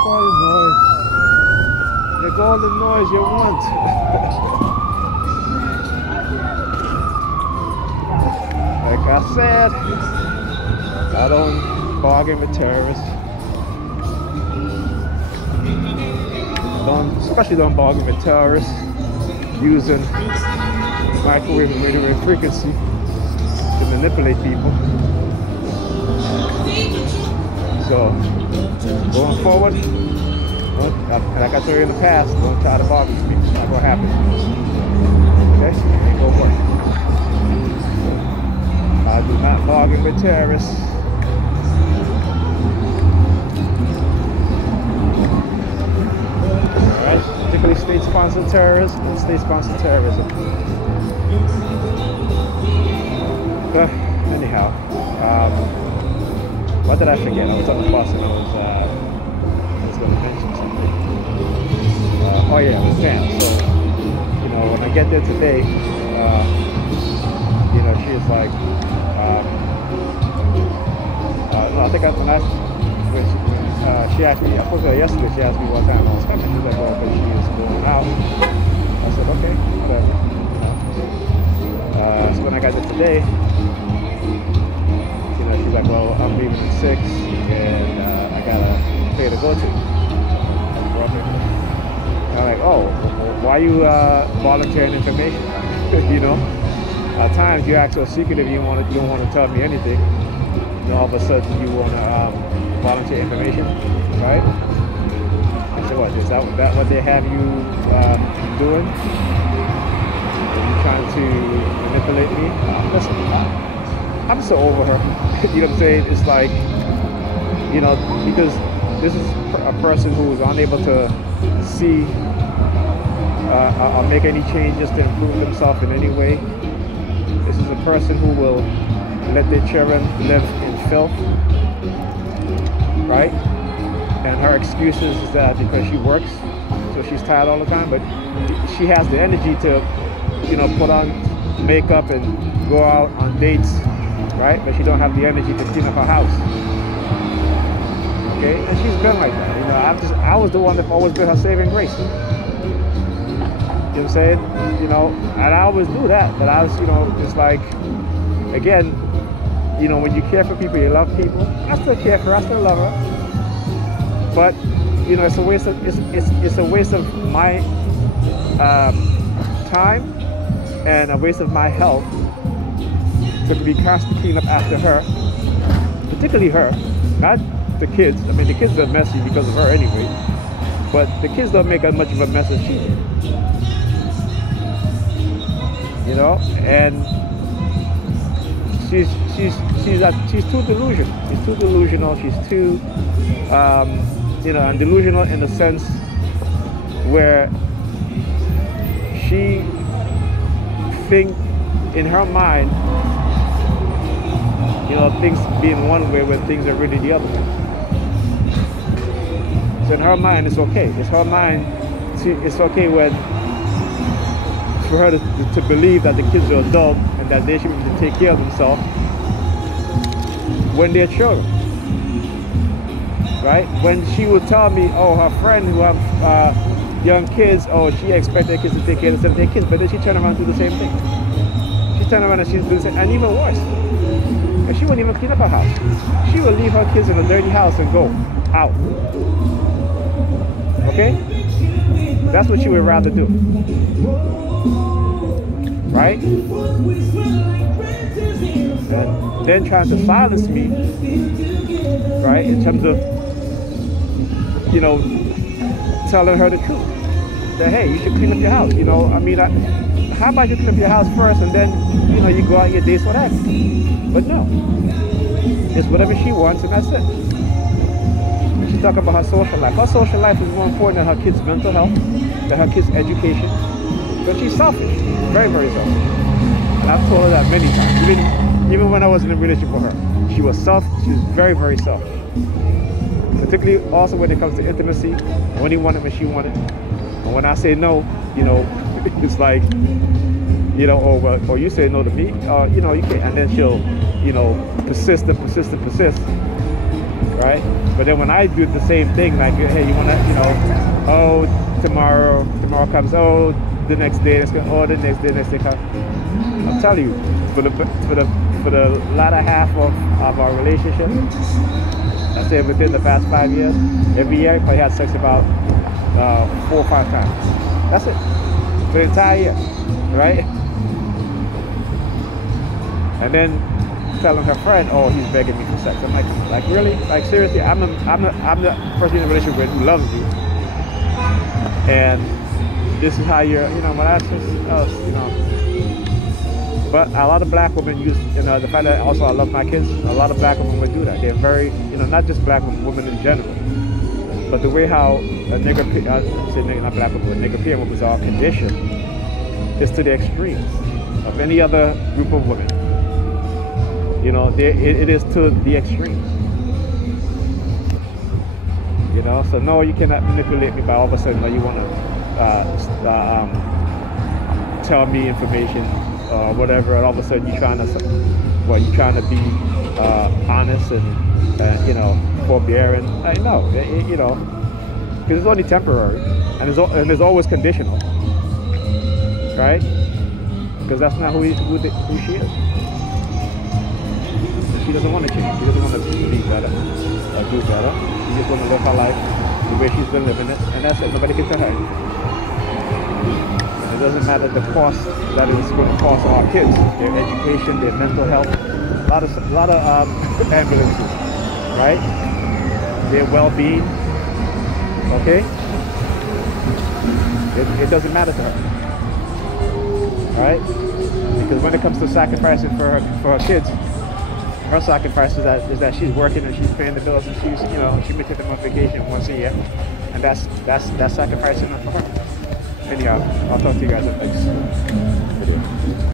make all the noise. Make all the noise you want. Like I said, I don't bargain with terrorists. Especially don't bargain with terrorists using microwave and radio wave frequency to manipulate people. So going forward, like I told you in the past, don't try to bargain with me. It's not gonna happen. Okay? It ain't gonna work. I do not bargain with terrorists. Alright? Particularly state-sponsored terrorism and state-sponsored terrorism. Anyhow, what did I forget? I was on the bus and I was going to mention something. Oh yeah, I was saying. So, you know, when I get there today, you know, she was like, no, I think she asked me, I spoke to her yesterday, she asked me what time I was coming. She was like, well, but she is going out. I said, okay, whatever. So when I got there today, she's like, well, I'm leaving at 6 and I got a place to go to. I'm like, oh, why are you volunteering information? You know, at times you act so secretive, you don't want to tell me anything. You know, all of a sudden you want to volunteer information, right? I said, what, is that what they have you doing? Are you trying to manipulate me? Listen, I'm so over her. You know what I'm saying? It's like, you know, because this is a person who is unable to see or make any changes to improve themselves in any way. This is a person who will let their children live in filth, right? And her excuses is that because she works, so she's tired all the time, but she has the energy to, you know, put on makeup and go out on dates, right? But she don't have the energy to clean up her house. Okay, and she's been like that. You know, I was the one that always been her saving grace. You know what I'm saying? You know, and I always do that. But I was, you know, it's like, again, you know, when you care for people, you love people. I still care for her, I still love her. But you know, it's a waste of my time and a waste of my health to be constantly cleaning up after her, particularly her, not the kids. I mean, the kids are messy because of her anyway, but the kids don't make as much of a mess as she did. You know, and she's too delusional. She's too delusional. She's too, you know, and delusional in the sense where she thinks in her mind, you know, things being one way when things are really the other way. So in her mind, it's okay. It's her mind. It's okay when for her to believe that the kids are adult and that they should be able to take care of themselves when they're children, right? When she would tell me, oh, her friend who have young kids, oh, she expects their kids to take care of their kids, but then she turn around and do the same thing. She turn around and she's doing the same, and even worse. And she wouldn't even clean up her house. She would leave her kids in a dirty house and go out. Okay? That's what she would rather do. Right? And then trying to silence me, right? In terms of, you know, telling her the truth. That, hey, you should clean up your house. You know, I mean, how about you clean up your house first and then, you know, you go out your dates, whatever. But no. It's whatever she wants and that's it. She talk about her social life. Her social life is more important than her kids' mental health, than her kids' education. But she's selfish. Very, very selfish. And I've told her that many times. Even when I was in a relationship with her. She was very, very selfish. Particularly also when it comes to intimacy. When he wanted, when she wanted. And when I say no, you know, it's like, you know, or you say no to me, you know, you can't. And then she'll, you know, persist and persist and persist. right? But then when I do the same thing, like, hey, you wanna, oh, tomorrow comes, oh, the next day, oh, the next day comes. I'm telling you, for the latter half of our relationship, I say within the past 5 years, every year I probably had sex about 4 or 5 times. That's it, for the entire year, right? And then telling her friend, oh, he's begging me for sex. I'm like really? Like seriously? I'm the person in a relationship with who loves you, and this is how you're, well, that's just, But a lot of black women use, the fact that also I love my kids. A lot of black women would do that. They're very, not just black women in general, but the way how a nigger, not black women, but nigger women are conditioned is to the extremes of any other group of women. It is to the extreme. So no, you cannot manipulate me by all of a sudden you want to tell me information or whatever, and all of a sudden you're trying to be honest and forbearing. No, because it's only temporary, and it's always conditional, right? Because that's not who she is. She doesn't want to change. She doesn't want to be better or do better. She just want to live her life the way she's been living it, and that's it. Nobody can tell her anything. It doesn't matter the cost that it's going to cost our kids, their education, their mental health, a lot of ambulances, right? Their well-being. Okay, it doesn't matter to her, right? Because when it comes to sacrificing for her kids. Her sacrifice is that she's working and she's paying the bills, and she may take them on vacation once a year, and that's sacrificing for her. Anyhow, I'll talk to you guys in the next video.